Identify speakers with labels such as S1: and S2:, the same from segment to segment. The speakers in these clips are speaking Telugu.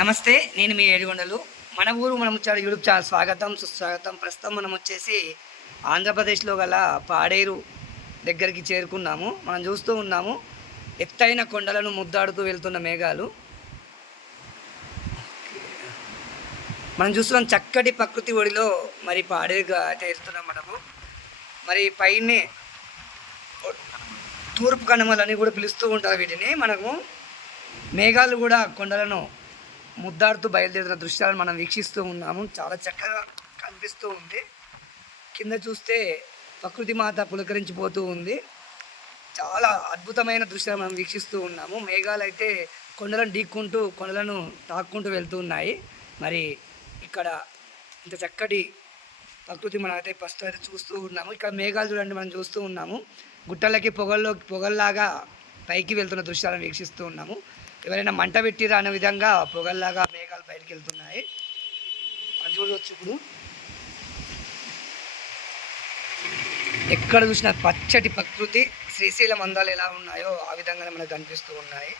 S1: నమస్తే నేను మీ ఏడుగొండలు. మన ఊరు మనం వచ్చాడు యూట్యూబ్ ఛానల్ స్వాగతం సుస్వాగతం. ప్రస్తుతం మనం వచ్చేసి ఆంధ్రప్రదేశ్లో గల పాడేరు దగ్గరికి చేరుకున్నాము. మనం చూస్తూ ఉన్నాము ఎత్తైన కొండలను ముద్దాడుతూ వెళ్తున్న మేఘాలు. మనం చూస్తున్నాం చక్కటి ప్రకృతి ఒడిలో మరి పాడేరుగా అయితే వెళ్తున్నాం మనము. మరి పైనే తూర్పు కనుమలని కూడా పిలుస్తూ ఉంటారు వీటిని. మనము మేఘాలు కూడా కొండలను ముద్దాడుతూ బయలుదేరిన దృశ్యాలను మనం వీక్షిస్తూ ఉన్నాము. చాలా చక్కగా కనిపిస్తూ ఉంది. కింద చూస్తే ప్రకృతి మాత పులకరించిపోతూ ఉంది. చాలా అద్భుతమైన దృశ్యాలు మనం వీక్షిస్తూ ఉన్నాము. మేఘాలు అయితే కొండలను ఢీక్కుంటూ కొండలను తాక్కుంటూ వెళ్తూ ఉన్నాయి. మరి ఇక్కడ ఇంత చక్కటి ప్రకృతి మనం అయితే ప్రస్తుతం అయితే చూస్తూ ఉన్నాము. ఇక్కడ మేఘాలు చూడండి మనం చూస్తూ ఉన్నాము. గుట్టలకి పొగల్లో పొగల్లాగా పైకి వెళ్తున్న దృశ్యాలను వీక్షిస్తూ ఉన్నాము. ఎవరైనా మంట పెట్టిరా అనే విధంగా పొగల్లాగా మేఘాలు బయటకు వెళ్తున్నాయి మనం చూడవచ్చు ఇప్పుడు ఎక్కడ చూసినా పచ్చటి ప్రకృతి శ్రీశైలం అందాలు ఎలా ఉన్నాయో ఆ విధంగానే మనకు కనిపిస్తూ ఉన్నాయి.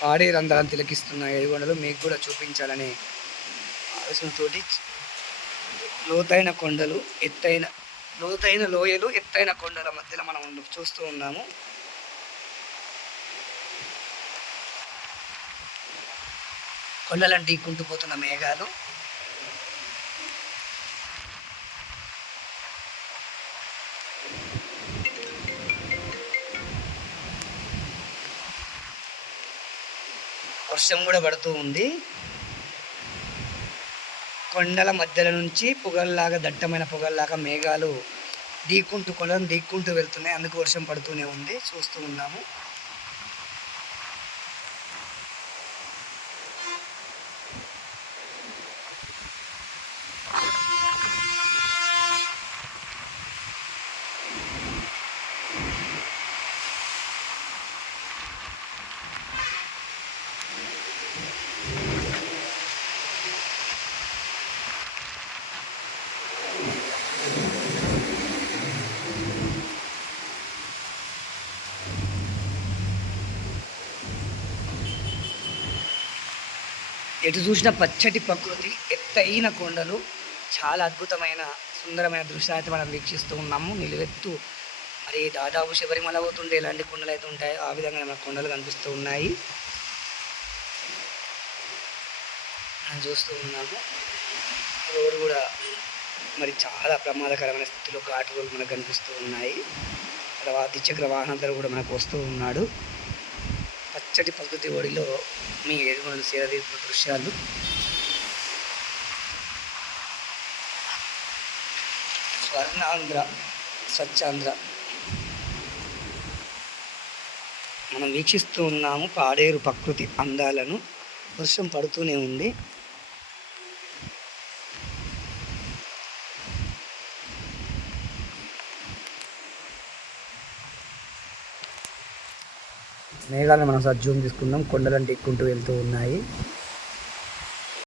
S1: పాడే రంధ్రాలను తిలకిస్తున్న ఏడుగొండలు మీకు కూడా చూపించాలని ఆలోచనతో లోతైన కొండలు ఎత్తైన లోతైన లోయలు ఎత్తైన కొండల మధ్యలో మనం చూస్తూ ఉన్నాము. కొండలంటే కుంటుపోతున్న పోతున్న మేఘాలు. వర్షం కూడా పడుతూ ఉంది. కొండల మధ్యల నుంచి పొగల్లాగా దట్టమైన పొగల్లాగా మేఘాలు ఢీకుంటూ కొండలను ఢీక్కుంటూ వెళ్తున్నాయి. అందుకు వర్షం పడుతూనే ఉంది. చూస్తూ ఉన్నాము. ఎటు చూసిన పచ్చటి ప్రకృతి ఎత్తైన కొండలు. చాలా అద్భుతమైన సుందరమైన దృశ్యాలు అయితే మనం వీక్షిస్తూ ఉన్నాము. నిలువెత్తు మరి దాదాపు శబరిమల పోతుంటే ఎలాంటి కొండలు అయితే ఉంటాయో ఆ విధంగా మనకు కొండలు కనిపిస్తూ ఉన్నాయి. మనం చూస్తూ ఉన్నాము. రోడ్డు కూడా మరి చాలా ప్రమాదకరమైన స్థితిలో ఘాటు రోడ్లు మనకు కనిపిస్తూ ఉన్నాయి. తర్వాత ద్విచక్ర వాహనాలు కూడా మనకు వస్తూ ఉన్నాడు. పచ్చటి ప్రకృతి ఒడిలో మీ ఎదుగులు సేదీర్పు దృశ్యాలు. స్వర్ణాంధ్ర స్వచ్ఛాంధ్ర. మనం వీక్షిస్తూ ఉన్నాము పాడేరు ప్రకృతి అందాలను. వర్షం పడుతూనే ఉంది. మేఘాలను మనం సార్ తీసుకుందాం. కొండలను ఎక్కుంటూ వెళ్తూ ఉన్నాయి.